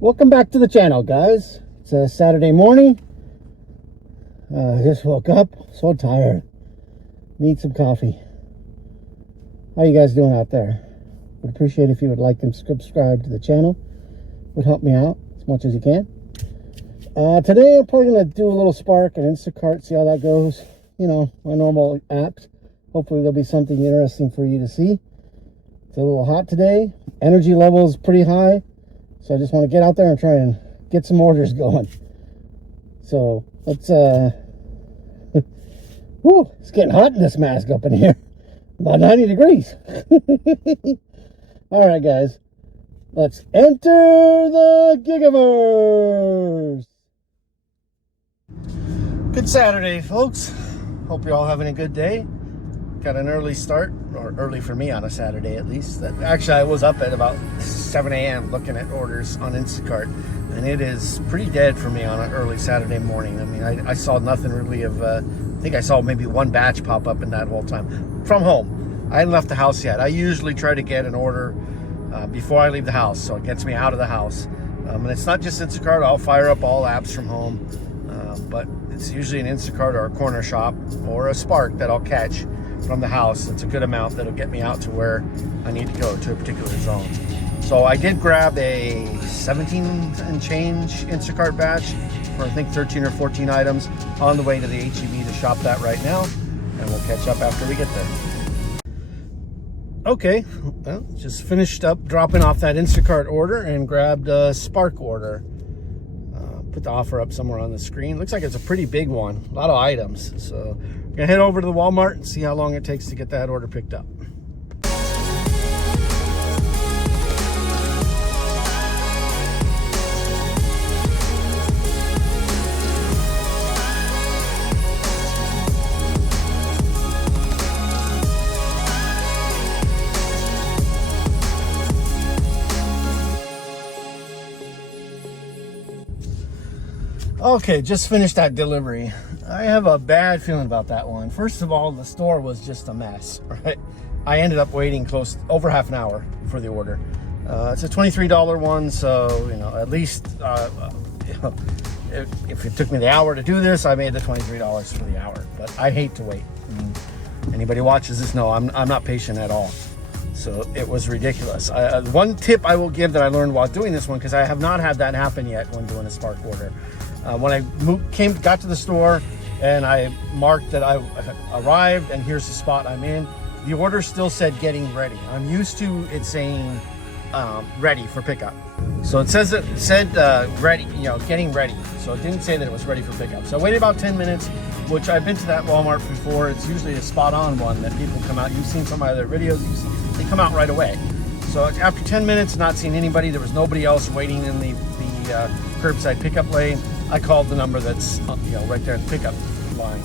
Welcome back to the channel, guys. It's a Saturday morning. I just woke up, so tired. Need some coffee. How you guys doing out there? Would appreciate if you would like and subscribe to the channel. Would help me out as much as you can. Today I'm probably gonna do a little Spark and Instacart, see how that goes. You know, my normal apps. Hopefully there'll be something interesting for you to see. It's a little hot today. Energy level is pretty high. So I just want to get out there and try and get some orders going. So let's whoo, it's getting hot in this mask up in here. About 90 degrees. All right, guys. Let's enter the Gigaverse. Good Saturday, folks. Hope you're all having a good day. Got an early start, or early for me on a Saturday at least. Actually, I was up at about 7 a.m. looking at orders on Instacart, and it is pretty dead for me on an early Saturday morning. I mean, I saw nothing really of, I think I saw maybe one batch pop up in that whole time. From home. I hadn't left the house yet. I usually try to get an order before I leave the house, so it gets me out of the house. And it's not just Instacart. I'll fire up all apps from home, but it's usually an Instacart or a corner shop or a Spark that I'll catch from the house. It's a good amount that'll get me out to where I need to go, to a particular zone. So I did grab a 17 and change Instacart batch for I think 13 or 14 items on the way to the HEB to shop that right now, and we'll catch up after we get there. Okay, well, just finished up dropping off that Instacart order and grabbed a Spark order. Put the offer up somewhere on the screen. Looks like it's a pretty big one, a lot of items. So I'm gonna head over to the Walmart and see how long it takes to get that order picked up. Okay, just finished that delivery. I have a bad feeling about that one. First of all, the store was just a mess, right? I ended up waiting over half an hour for the order. It's a $23 one, so, you know, at least if it took me the hour to do this, I made the $23 for the hour. But I hate to wait. Anybody watches this know I'm not patient at all. So it was ridiculous. One tip I will give that I learned while doing this one, because I have not had that happen yet when doing a Spark order. When I got to the store and I marked that I arrived and here's the spot I'm in, the order still said getting ready. I'm used to it saying ready for pickup. So it said ready, you know, getting ready. So it didn't say that it was ready for pickup. So I waited about 10 minutes, which I've been to that Walmart before. It's usually a spot on one that people come out. You've seen some of my other videos. They come out right away. So after 10 minutes, not seeing anybody, there was nobody else waiting in the curbside pickup lane. I called the number that's right there at the pickup line.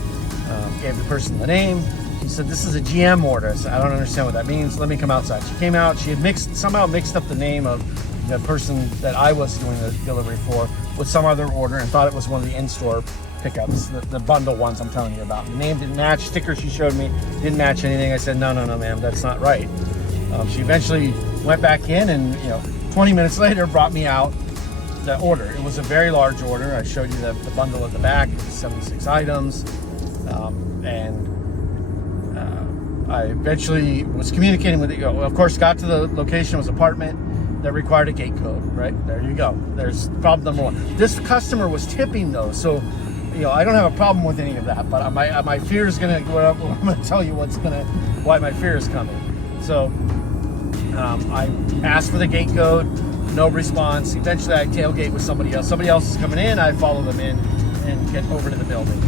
Gave the person the name. She said, "This is a GM order." I said, "I don't understand what that means. Let me come outside." She came out. She had somehow mixed up the name of the person that I was doing the delivery for with some other order and thought it was one of the in-store pickups, the bundle ones I'm telling you about. The name didn't match. Sticker she showed me didn't match anything. I said, "No, ma'am, that's not right." She eventually went back in and 20 minutes later brought me out the order. It was a very large order. I showed you the bundle at the back. It was 76 items. I eventually was communicating with it. Of course, got to the location. It was an apartment that required a gate code. Right there you go. There's problem number one. This customer was tipping though, so I don't have a problem with any of that. But my fear is going to go up. I'm going to tell you why my fear is coming. So I asked for the gate code. No response. Eventually I tailgate with somebody else. Somebody else is coming in. I follow them in and get over to the building.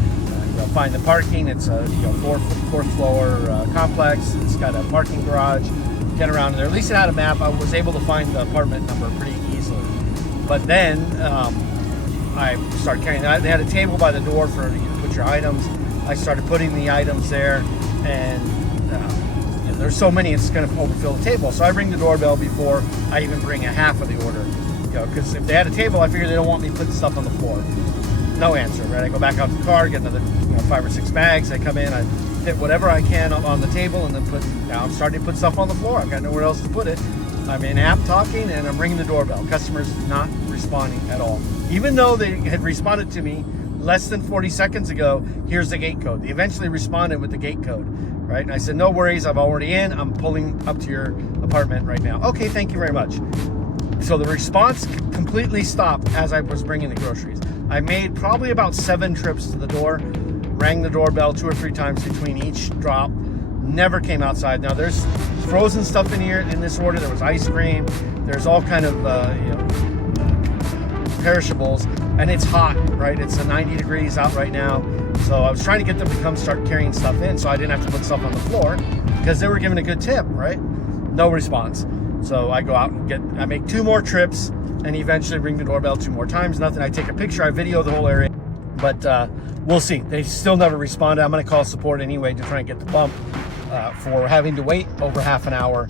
Find the parking. It's a fourth floor complex. It's got a parking garage. Get around there. At least it had a map. I was able to find the apartment number pretty easily. But then I started carrying that. They had a table by the door for you to put your items. I started putting the items there, and there's so many, it's going to overfill the table. So I ring the doorbell before I even bring a half of the order. Because if they had a table, I figured they don't want me putting stuff on the floor. No answer, right? I go back out to the car, get another 5 or 6 bags. I come in, I fit whatever I can on the table, and then now I'm starting to put stuff on the floor. I've got nowhere else to put it. I'm in app talking and I'm ringing the doorbell. Customer's not responding at all. Even though they had responded to me less than 40 seconds ago, here's the gate code. They eventually responded with the gate code, right? And I said, no worries, I'm already in. I'm pulling up to your apartment right now. Okay, thank you very much. So the response completely stopped as I was bringing the groceries. I made probably about 7 trips to the door, rang the doorbell 2 or 3 times between each drop, never came outside. Now there's frozen stuff in here in this order. There was ice cream. There's all kind of perishables, and it's hot, right? It's 90 degrees out right now. So I was trying to get them to start carrying stuff in so I didn't have to put stuff on the floor because they were giving a good tip, right? No response. So I go out and I make 2 more trips and eventually ring the doorbell 2 more times. Nothing. I take a picture, I video the whole area, but we'll see. They still never responded. I'm going to call support anyway to try and get the bump for having to wait over half an hour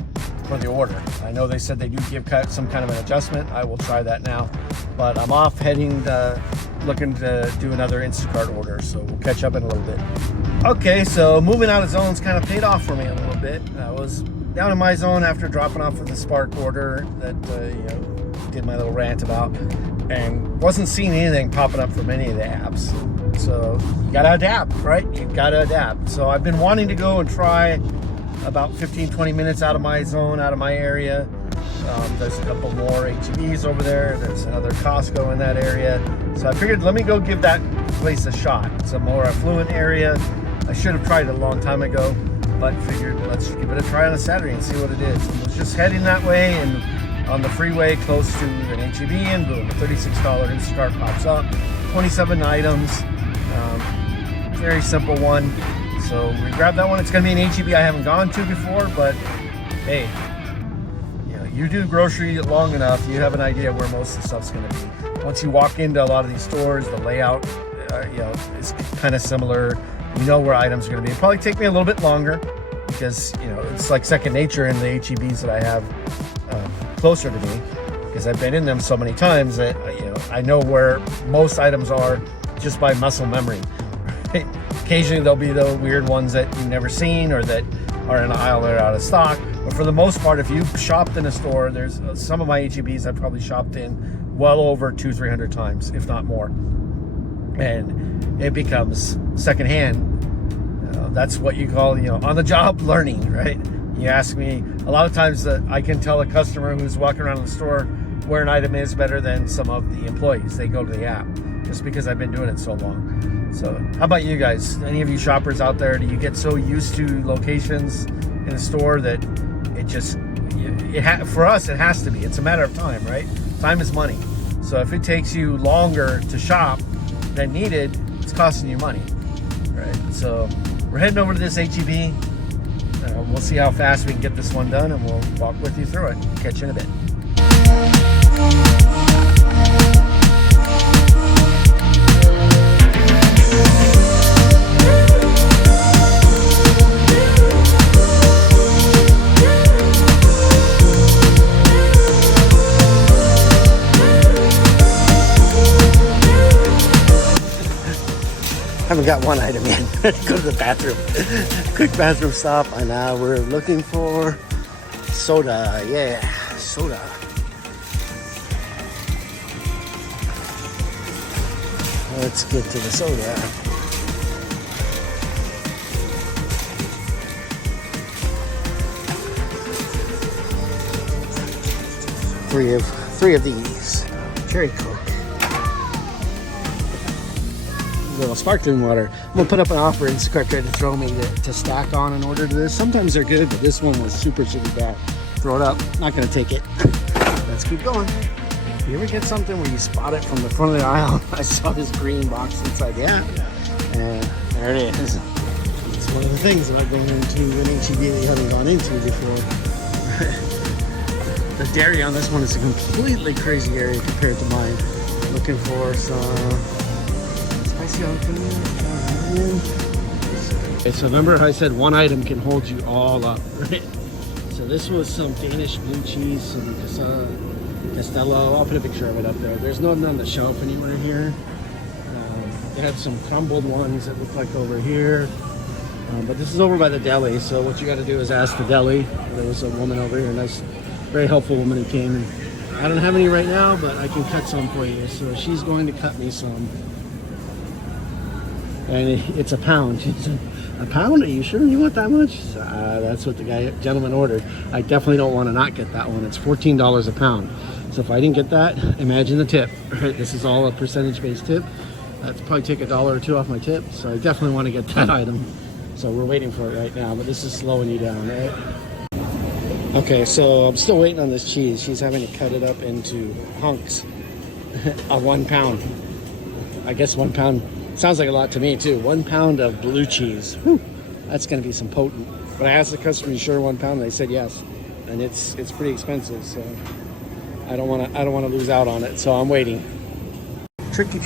for the order. I know they said they do give some kind of an adjustment. I will try that now, but I'm off heading looking to do another Instacart order, so we'll catch up in a little bit. Okay, so moving out of zones kind of paid off for me a little bit. I was down in my zone after dropping off with the Spark order that did my little rant about, and wasn't seeing anything popping up from any of the apps. So you gotta adapt, right? You've gotta adapt. So I've been wanting to go and try about 15-20 minutes out of my zone, out of my area. There's a couple more HEBs over there. There's another Costco in that area. So I figured, let me go give that place a shot. It's a more affluent area. I should have tried it a long time ago, but figured let's give it a try on a Saturday and see what it is. I was just heading that way, and on the freeway close to an HEB, and boom, a $36 Instacart pops up. 27 items. Very simple one. So we grabbed that one. It's going to be an HEB I haven't gone to before, but hey, you do grocery long enough, you have an idea where most of the stuff's going to be. Once you walk into a lot of these stores, the layout, is kind of similar. You know where items are going to be. It'll probably take me a little bit longer because it's like second nature in the HEBs that I have closer to me, because I've been in them so many times that I know where most items are just by muscle memory. Right? Occasionally there'll be the weird ones that you've never seen or that are in an aisle that are out of stock. But for the most part, if you've shopped in a store, there's some of my HEBs I've probably shopped in well over 200-300 times, if not more. And it becomes secondhand. That's what you call, on the job learning, right? You ask me, a lot of times that I can tell a customer who's walking around the store where an item is better than some of the employees. They go to the app just because I've been doing it so long. So how about you guys? Any of you shoppers out there, do you get so used to locations in a store that it just, for us, it has to be. It's a matter of time, right? Time is money. So if it takes you longer to shop than needed, it's costing you money, right? So we're heading over to this HEB. We'll see how fast we can get this one done, and we'll walk with you through it. Catch you in a bit. Haven't got one item yet. Go to the bathroom. Quick bathroom stop. And now we're looking for soda. Yeah, soda. Let's get to the soda. Three of these. Cherry Coke. Little sparkling water. I'm gonna put up an offer. Instacart tried to throw me to stack on an order to this. Sometimes they're good, but this one was super bad. Throw it up. Not gonna take it. Let's keep going. You ever get something where you spot it from the front of the aisle? I saw this green box inside. Yeah, and there it is. It's one of the things about going into an HEB that you haven't gone into before. The dairy on this one is a completely crazy area compared to mine. Looking for some spicy jalapeno. Okay, so remember I said one item can hold you all up, right? So this was some Danish blue cheese, some Castello. I'll put a picture of it up there. There's nothing on the shelf anywhere here. They had some crumbled ones that look like over here. But this is over by the deli, so what you got to do is ask the deli. There was a woman over here, nice Very helpful woman who came. And I don't have any right now, but I can cut some for you. So she's going to cut me some. And it's a pound. She said, a pound? Are you sure you want that much? That's what the gentleman ordered. I definitely don't want to not get that one. It's $14 a pound. So if I didn't get that, imagine the tip. Right? This is all a percentage-based tip. That's probably take $1 or $2 off my tip. So I definitely want to get that item. So we're waiting for it right now, but this is slowing you down, right? Okay, so I'm still waiting on this cheese. She's having to cut it up into hunks of 1 pound. I guess 1 pound sounds like a lot to me too. 1 pound of blue cheese. Whew, that's going to be some potent. But I asked the customer, "You sure 1 pound?" They said yes, and it's pretty expensive. So I don't want to lose out on it. So I'm waiting. Tricky.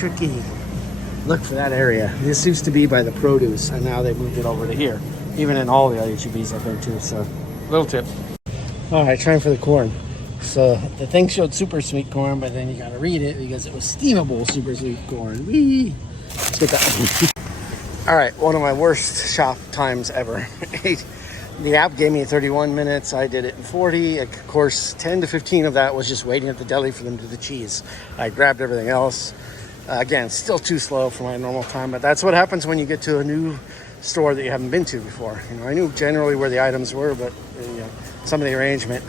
Look for that area. This used to be by the produce, and now they moved it over to here. Even in all the other HEBs I've been to. So little tip. All right, trying for the corn. So the thing showed super sweet corn, but then you got to read it because it was steamable super sweet corn. Whee! Let's get that one. All right, one of my worst shop times ever. The app gave me 31 minutes. I did it in 40. Of course, 10 to 15 of that was just waiting at the deli for them to do the cheese. I grabbed everything else. Again, still too slow for my normal time, but that's what happens when you get to a new store that you haven't been to before. You know, I knew generally where the items were, but you know, some of the arrangement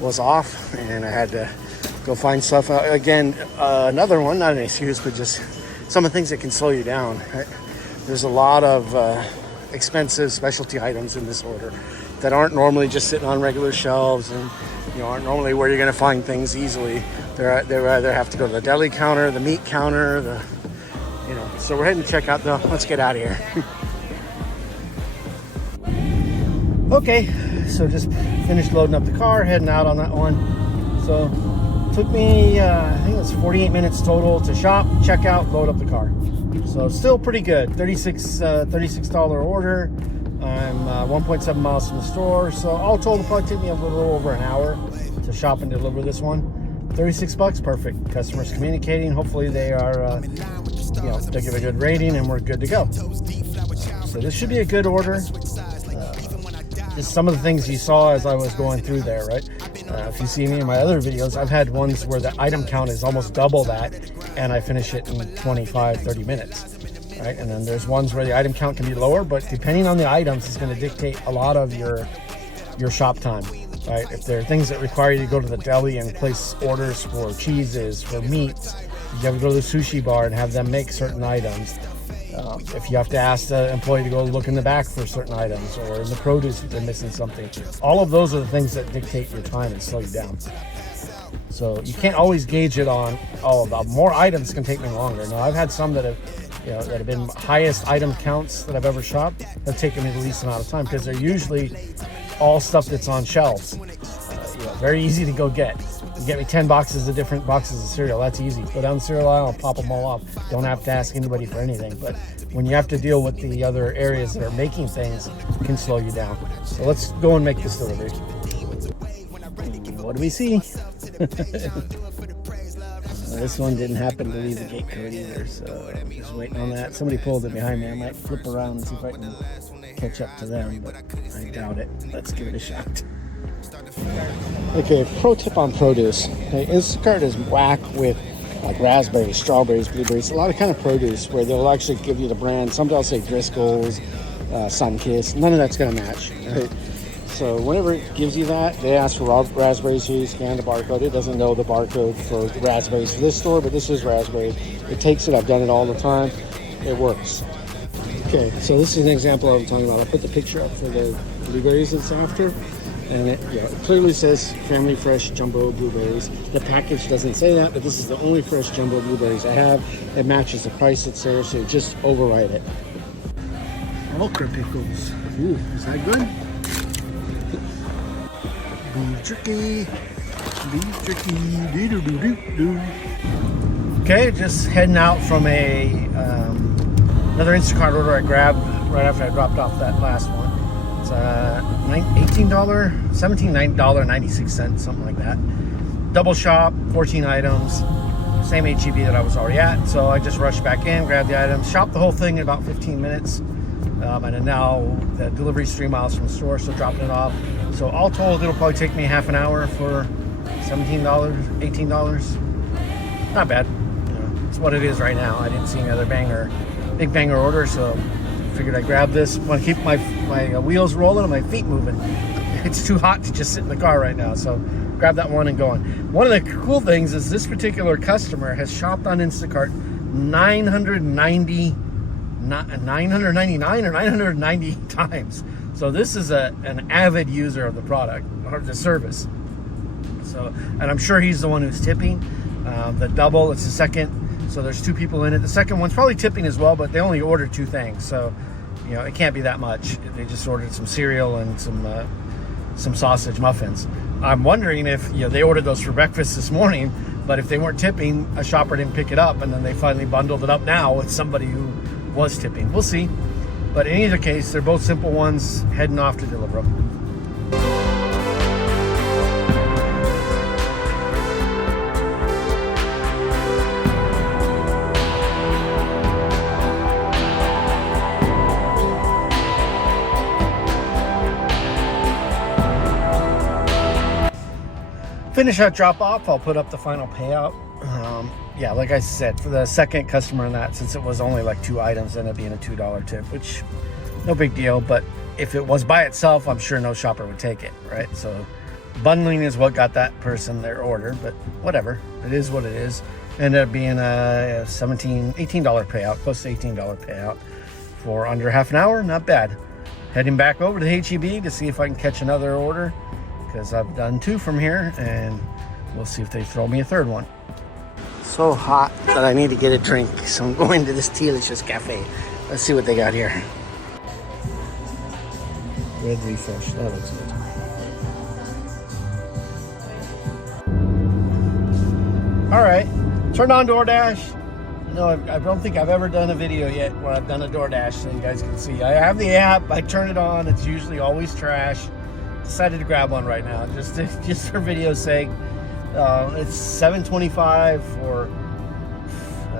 was off, and I had to go find stuff out. Again, another one, not an excuse, but just some of the things that can slow you down. Right? There's a lot of expensive specialty items in this order that aren't normally just sitting on regular shelves, and aren't normally where you're going to find things easily. They either have to go to the deli counter, the meat counter, So we're heading to check out though. Let's get out of here. Okay, so just finished loading up the car, heading out on that one. So took me, I think it was 48 minutes total to shop, check out, load up the car. So still pretty good. $36 order. I'm 1.7 miles from the store. So all told, it'll probably take me a little over an hour to shop and deliver this one. $36, perfect. Customers communicating. Hopefully they are, they give a good rating and we're good to go. So this should be a good order. Just some of the things you saw as I was going through there, right? If you see me in my other videos, I've had ones where the item count is almost double that, and I finish it in 25, 30 minutes, right? And then there's ones where the item count can be lower, but depending on the items, it's going to dictate a lot of your shop time, right? If there are things that require you to go to the deli and place orders for cheeses, for meats, you have to go to the sushi bar and have them make certain items. If you have to ask the employee to go look in the back for certain items, or in the produce if they're missing something, all of those are the things that dictate your time and slow you down. So you can't always gauge it on, more items can take me longer. Now I've had some that have been highest item counts that I've ever shopped have taken me the least amount of time, because they're usually all stuff that's on shelves. Very easy to go get. You get me 10 boxes of different boxes of cereal. That's easy. Go down the cereal aisle and pop them all off. Don't have to ask anybody for anything. But when you have to deal with the other areas that are making things, it can slow you down. So let's go and make this delivery. What do we see? This one didn't happen to leave the gate code either, so I'm just waiting on that. Somebody pulled it behind me. I might flip around and see if I can catch up to them, but I doubt it. Let's give it a shot. Okay, pro tip on produce. Okay, Instacart is whack with like raspberries, strawberries, blueberries, a lot of kind of produce where they'll actually give you the brand. Some they'll say Driscoll's, Sunkist. None of that's going to match. Right? So whenever it gives you that, they ask for raspberries here. You scan the barcode. It doesn't know the barcode for the raspberries for this store, but this is raspberry. It takes it. I've done it all the time. It works. Okay, so this is an example I'm talking about. I'll put the picture up for the blueberries it's after. And it clearly says family fresh jumbo blueberries. The package doesn't say that, but this is the only fresh jumbo blueberries I have. It matches the price that's there, so just override it. Okra pickles. Ooh, is that good? Beef jerky. Beef jerky. Doo-doo-doo-doo-doo. Okay, just heading out from another Instacart order I grabbed right after I dropped off that last one. $17.96, something like that. Double shop, 14 items, same HEB that I was already at. So I just rushed back in, grabbed the items, shopped the whole thing in about 15 minutes. And then now the delivery's 3 miles from the store, so dropping it off. So all told, it'll probably take me half an hour for $17, $18. Not bad. It's what it is right now. I didn't see any other big banger order, so figured I'd grab this. Want to keep my wheels rolling and my feet moving. It's too hot to just sit in the car right now, so grab that one and going. One of the cool things is this particular customer has shopped on Instacart 999 or 990 times. So this is an avid user of the product or the service. So, and I'm sure he's the one who's tipping. The double, it's the second. So there's 2 people in it. The second one's probably tipping as well, but they only ordered 2 things. So, it can't be that much. They just ordered some cereal and some sausage muffins. I'm wondering if they ordered those for breakfast this morning, but if they weren't tipping, a shopper didn't pick it up, and then they finally bundled it up now with somebody who was tipping. We'll see. But in either case, they're both simple ones, heading off to deliver them. Finish that drop off, I'll put up the final payout. Yeah, like I said, for the second customer in that, since it was only like 2 items, ended up being a $2 tip, which no big deal. But if it was by itself, I'm sure no shopper would take it, right? So bundling is what got that person their order, but whatever, it is what it is. Ended up being a $18 payout, close to $18 payout for under half an hour. Not bad. Heading back over to the HEB to see if I can catch another order, because I've done 2 from here, and we'll see if they throw me a third one. So hot that I need to get a drink, so I'm going to this Delicious Cafe. Let's see what they got here. Red refresh, that looks good. All right, turned on Doordash. No, I don't think I've ever done a video yet where I've done a Doordash, so you guys can see. I have the app, I turn it on, it's usually always trash. Decided to grab one right now, just for video's sake. It's $7.25 for I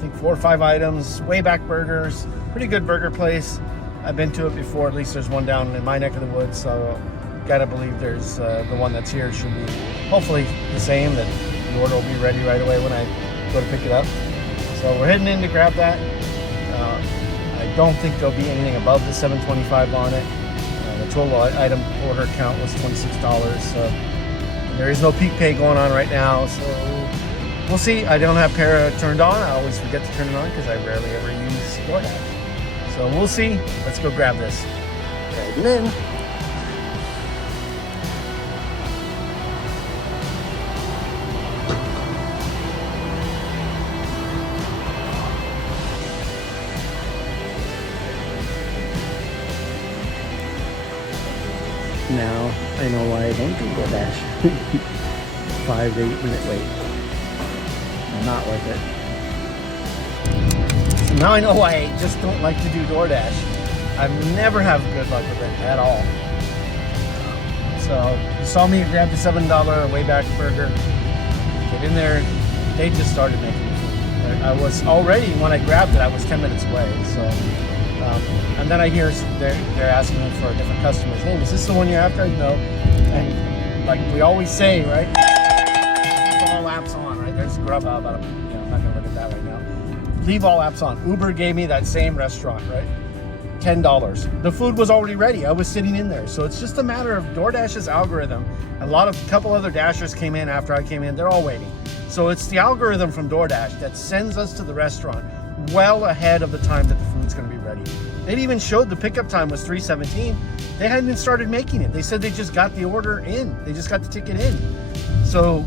think 4 or 5 items. Wayback Burgers, pretty good burger place. I've been to it before. At least there's one down in my neck of the woods, so gotta believe there's the one that's here should be hopefully the same. That the order will be ready right away when I go to pick it up. So we're heading in to grab that. I don't think there'll be anything above the $7.25 on it. The total item order count was $26, so there is no peak pay going on right now, so we'll see. I don't have Para turned on. I always forget to turn it on because I rarely ever use Doordash. So we'll see. Let's go grab this. Heading in. Now I know why I don't do Doordash. 5 to 8 minute wait. Not worth it. So now I know why I just don't like to do Doordash. I've never have good luck with it at all. So you saw me grab the $7 Wayback Burger. Get in there. They just started making the food. I was already, when I grabbed it, I was 10 minutes away. So. And then I hear they're asking me for a different customer's name. Is this the one you're after? No. And like we always say, right? Leave all apps on, right? There's Grubhub. I'm not gonna look at that right now. Leave all apps on. Uber gave me that same restaurant, right? $10. The food was already ready. I was sitting in there. So it's just a matter of DoorDash's algorithm. A couple other Dashers came in after I came in. They're all waiting. So it's the algorithm from DoorDash that sends us to the restaurant well ahead of the time that the food's going to be ready. It even showed the pickup time was 3:17. They hadn't even started making it. They said they just got the order in. They just got the ticket in. So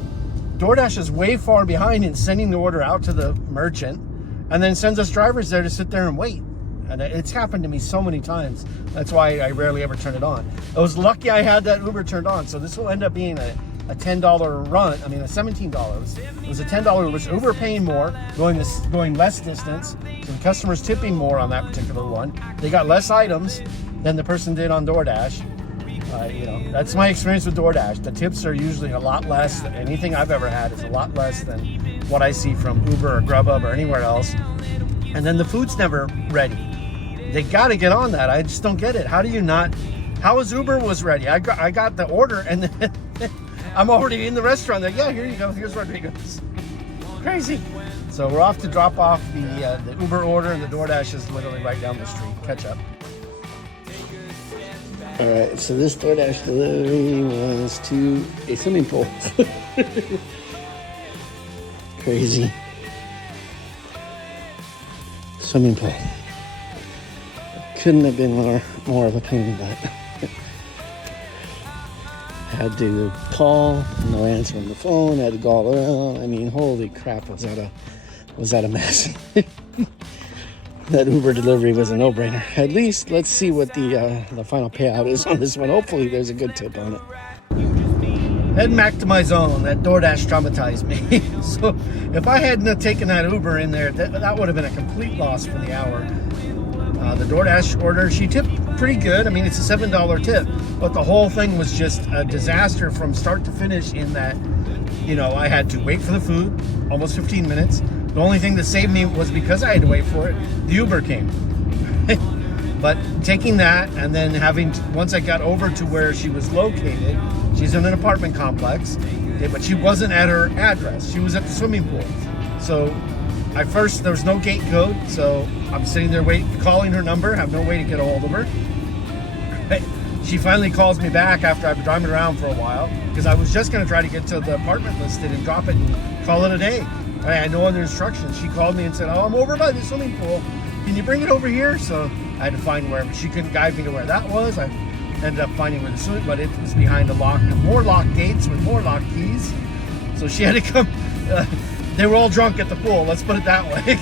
DoorDash is way far behind in sending the order out to the merchant, and then sends us drivers there to sit there and wait. And it's happened to me so many times. That's why I rarely ever turn it on. I was lucky I had that Uber turned on. So this will end up being a $10 run. I mean, a $17. It was a $10, which Uber paying more, going less distance. So the customer's tipping more on that particular one. They got less items than the person did on DoorDash. That's my experience with DoorDash. The tips are usually a lot less. Anything I've ever had is a lot less than what I see from Uber or Grubhub or anywhere else. And then the food's never ready. They got to get on that. I just don't get it. How do you not Uber was ready. I got the order, and then I'm already in the restaurant. They're, yeah, here you go. Here's Rodrigo's. Crazy. So we're off to drop off the Uber order, and the Doordash is literally right down the street. Catch up. All right, so this Doordash delivery was to a swimming pool. Crazy. Swimming pool. Couldn't have been more of a pain in the butt. Had to call, no answer on the phone, had to go all around. I mean, holy crap, was that a mess. That Uber delivery was a no-brainer. At least, let's see what the final payout is on this one. Hopefully, there's a good tip on it. Heading back to my zone. That Doordash traumatized me. So, if I hadn't taken that Uber in there, that would have been a complete loss for the hour. The Doordash order, she tipped pretty good. I mean, it's a $7 tip, but the whole thing was just a disaster from start to finish in that, I had to wait for the food, almost 15 minutes. The only thing that saved me was because I had to wait for it, the Uber came. But taking that and then once I got over to where she was located, she's in an apartment complex, but she wasn't at her address. She was at the swimming pool. So there was no gate code, so I'm sitting there calling her number, have no way to get a hold of her. She finally calls me back after I've been driving around for a while, because I was just going to try to get to the apartment listed and drop it and call it a day. I had no other instructions. She called me and said, I'm over by the swimming pool. Can you bring it over here? So I had to find where. She couldn't guide me to where that was. I ended up finding where the swimming, but it was behind more locked gates with more locked keys. So she had to come. They were all drunk at the pool, let's put it that way.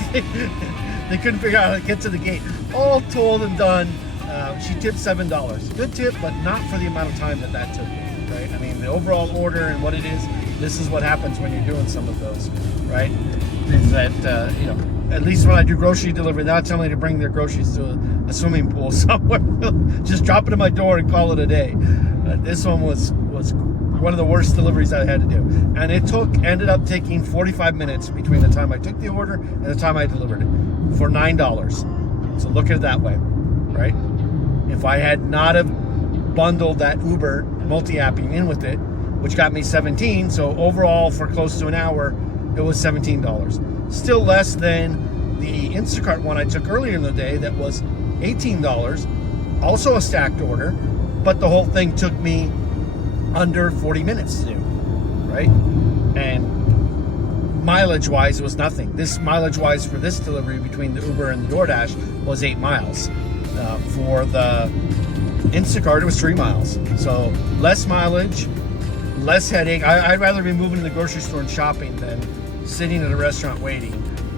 They couldn't figure out how to get to the gate. All told and done, she tipped $7. Good tip, but not for the amount of time that took me, right? I mean, the overall order and what it is, this is what happens when you're doing some of those, right? Is that, at least when I do grocery delivery, they're not telling me to bring their groceries to a swimming pool somewhere. Just drop it at my door and call it a day. This one was one of the worst deliveries I had to do. And it ended up taking 45 minutes between the time I took the order and the time I delivered it for $9. So look at it that way, right? If I had not have bundled that Uber multi-apping in with it, which got me $17, so overall for close to an hour, it was $17. Still less than the Instacart one I took earlier in the day that was $18, also a stacked order, but the whole thing took me under 40 minutes to do, right? And mileage-wise, it was nothing. This mileage-wise for this delivery between the Uber and the Doordash was 8 miles. For the Instacart, it was 3 miles. So less mileage, less headache. I'd rather be moving to the grocery store and shopping than sitting at a restaurant waiting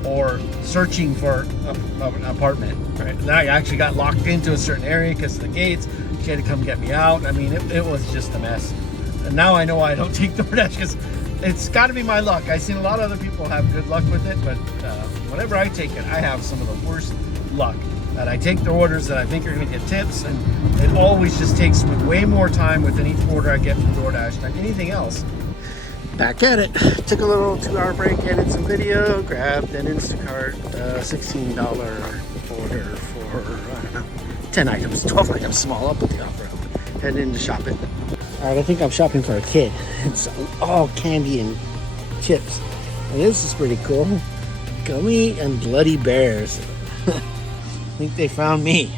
or searching for an apartment, right? And I actually got locked into a certain area because of the gates. She had to come get me out. I mean, it was just a mess. And now I know why I don't take Doordash, because it's got to be my luck. I've seen a lot of other people have good luck with it, but whenever I take it, I have some of the worst luck. That I take the orders that I think are going to get tips, and it always just takes me way more time within each order I get from Doordash than anything else. Back at it. Took a little 2-hour break, edited some video, grabbed an Instacart $16 order for, I don't know, 10 items, 12 items small. I'll put the offer up. Heading into shopping. All right, I think I'm shopping for a kid. It's all candy and chips. And this is pretty cool. Gummy and bloody bears. I think they found me.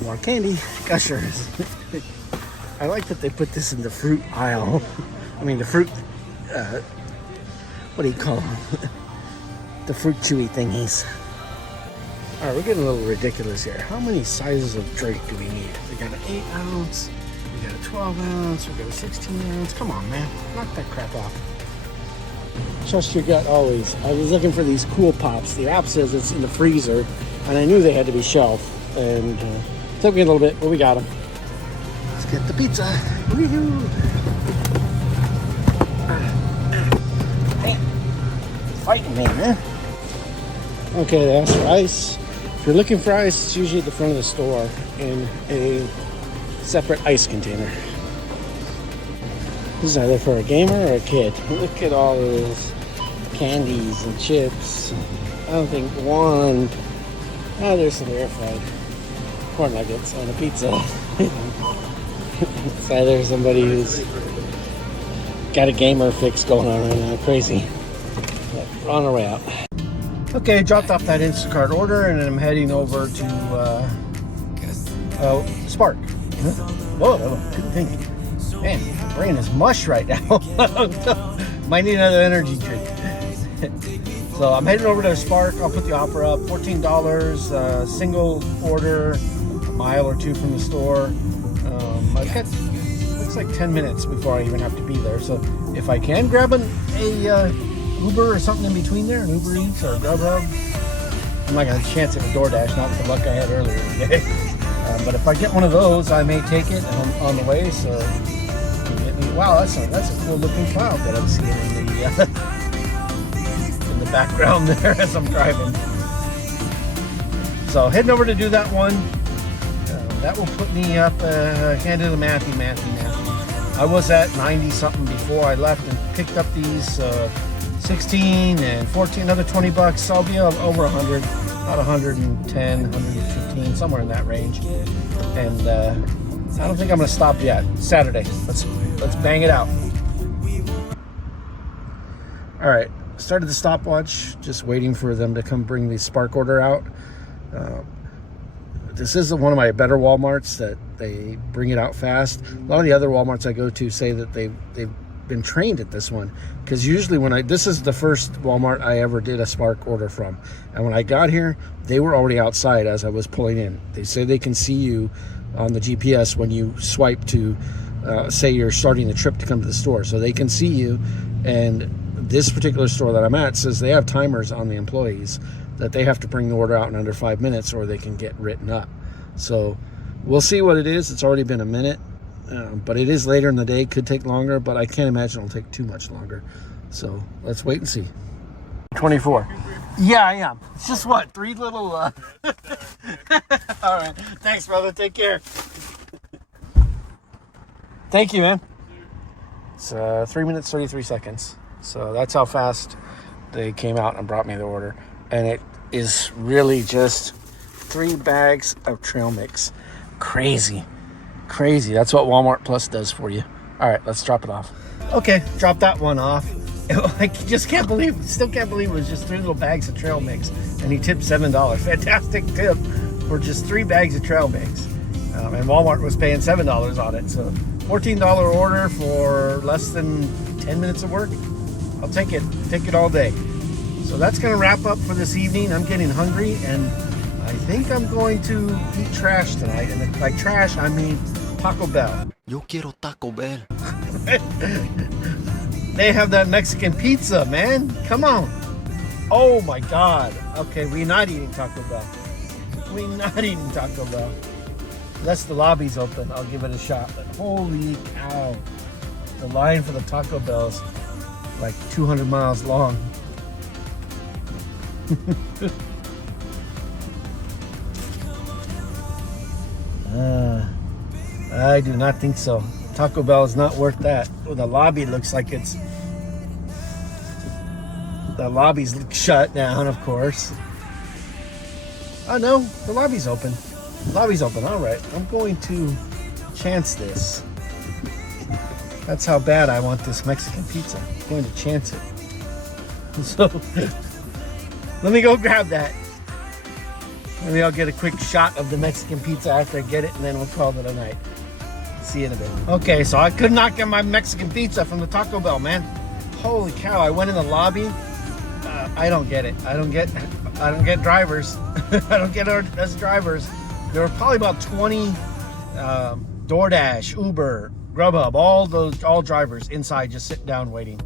More candy, gushers. I like that they put this in the fruit aisle. I mean, the fruit, what do you call them? The fruit chewy thingies. All right, we're getting a little ridiculous here. How many sizes of drink do we need? We got an 8 ounce, we got a 12 ounce, we got a 16 ounce. Come on, man, knock that crap off. Trust your gut always. I was looking for these cool pops. The app says it's in the freezer, and I knew they had to be shelf. And it took me a little bit, but we got them. Let's get the pizza. Woohoo! Fighting me, man. Okay, that's for ice. If you're looking for ice, it's usually at the front of the store in a separate ice container. This is either for a gamer or a kid. Look at all this candies and chips. I don't think one. Oh, there's some air fried corn nuggets and a pizza. It's either somebody who's got a gamer fix going on right now, crazy. But we're on our way out. Okay, dropped off that Instacart order, and I'm heading over to Spark. Whoa, couldn't think. Man, my brain is mush right now. Might need another energy drink. So I'm heading over to Spark. I'll put the offer up. $14, single order, a mile or two from the store. I've got, looks like 10 minutes before I even have to be there. So if I can grab a Uber or something in between there, an Uber Eats or Grubhub, I'm not going to chance it with Doordash, not with the luck I had earlier today. But if I get one of those, I may take it on the way. So wow, that's a cool looking cloud that I'm seeing in the background there as I'm driving. So heading over to do that one. That will put me up, hand to the Matthew. I was at 90 something before I left and picked up these 16 and 14, another 20 bucks. So I'll be over 100, about 110, 115, somewhere in that range. And I don't think I'm going to stop yet. Saturday. Let's bang it out. All right. Started the stopwatch, just waiting for them to come bring the Spark order out. This is one of my better Walmarts that they bring it out fast. A lot of the other Walmarts I go to say that they've been trained at this one, because usually this is the first Walmart I ever did a Spark order from, and when I got here, they were already outside as I was pulling in. They say they can see you on the GPS when you swipe to say you're starting the trip to come to the store, so they can see you. And this particular store that I'm at says they have timers on the employees that they have to bring the order out in under 5 minutes or they can get written up. So we'll see what it is. It's already been a minute, but it is later in the day. Could take longer, but I can't imagine it'll take too much longer. So let's wait and see. 24. Yeah, I am. It's just what? 3 little... All right. Thanks, brother. Take care. Thank you, man. It's 3 minutes, 33 seconds. So that's how fast they came out and brought me the order. And it is really just 3 bags of trail mix. Crazy. That's what Walmart Plus does for you. All right, let's drop it off. Okay, drop that one off. I still can't believe it was just 3 little bags of trail mix. And he tipped $7. Fantastic tip for just 3 bags of trail mix. And Walmart was paying $7 on it. So $14 order for less than 10 minutes of work. I'll take it. Take it all day. So that's going to wrap up for this evening. I'm getting hungry, and I think I'm going to eat trash tonight. And by trash, I mean Taco Bell. Yo quiero Taco Bell. They have that Mexican pizza, man. Come on. Oh, my God. Okay, we're not eating Taco Bell. Unless the lobby's open, I'll give it a shot. But holy cow. The line for the Taco Bell's like 200 miles long. I do not think so. Taco Bell is not worth that. Oh, the lobby looks like the lobby's shut down, of course. Oh no, the lobby's open. All right, I'm going to chance this. That's how bad I want this Mexican pizza. I'm going to chance it. So let me go grab that. Maybe I'll get a quick shot of the Mexican pizza after I get it, and then we'll call it a night. See you in a bit. Okay, so I could not get my Mexican pizza from the Taco Bell, man. Holy cow, I went in the lobby. I don't get it. I don't get drivers. I don't get us drivers. There were probably about 20 DoorDash, Uber, Grubhub, all drivers inside just sitting down waiting.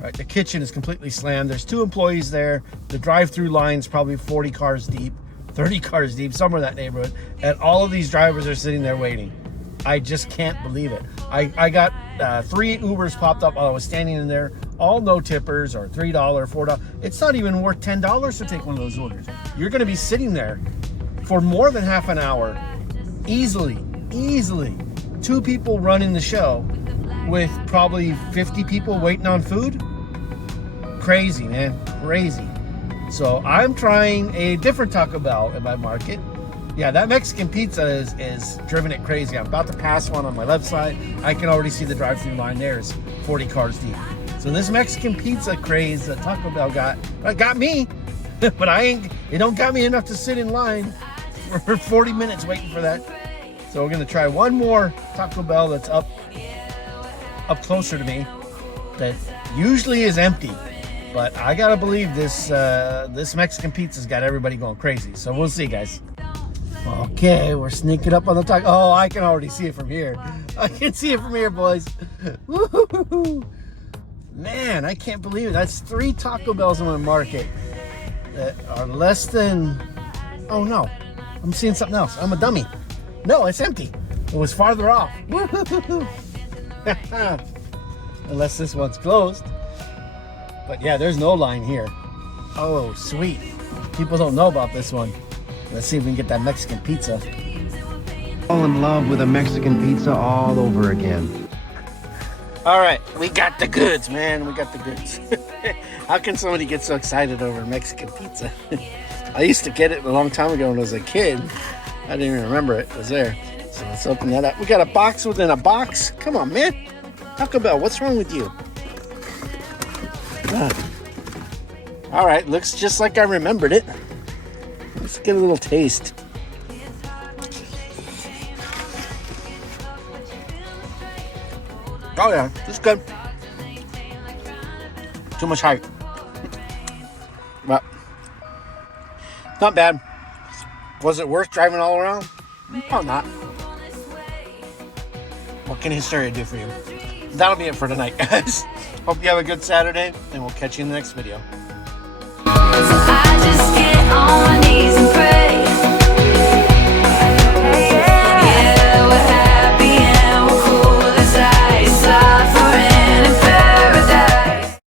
Right, the kitchen is completely slammed. There's 2 employees there. The drive-through line's probably 40 cars deep, 30 cars deep, somewhere in that neighborhood. And all of these drivers are sitting there waiting. I just can't believe it. I got 3 Ubers popped up while I was standing in there. All no tippers or $3, $4. It's not even worth $10 to take one of those orders. You're going to be sitting there for more than half an hour, easily. 2 people running the show with probably 50 people waiting on food. Crazy, man, crazy. So I'm trying a different Taco Bell in my market. Yeah, that Mexican pizza is driven it crazy. I'm about to pass one on my left side. I can already see the drive-through line there is 40 cars deep. So this Mexican pizza craze that Taco Bell got me, but it don't got me enough to sit in line for 40 minutes waiting for that. So we're gonna try one more Taco Bell that's up closer to me that usually is empty. But I gotta believe this Mexican pizza's got everybody going crazy. So we'll see, guys. Okay, we're sneaking up on the taco. Oh, I can already see it from here. I can see it from here, boys. Woo-hoo-hoo-hoo. Man, I can't believe it. That's 3 Taco Bells in my market that are less than... Oh, no. I'm seeing something else. I'm a dummy. No, it's empty. It was farther off. Woo-hoo-hoo-hoo. Unless this one's closed. But yeah, there's no line here. Oh, sweet. People don't know about this one. Let's see if we can get that Mexican pizza. Fall in love with a Mexican pizza all over again. All right, we got the goods, man. We got the goods. How can somebody get so excited over Mexican pizza? I used to get it a long time ago when I was a kid. I didn't even remember it was there. So let's open that up. We got a box within a box. Come on, man. Taco Bell, what's wrong with you? All right, looks just like I remembered it. Let's get a little taste. Oh yeah, it's good. Too much hype. But not bad. Was it worth driving all around? Probably not. What can Hysteria do for you? That'll be it for tonight, guys. Hope you have a good Saturday, and we'll catch you in the next video.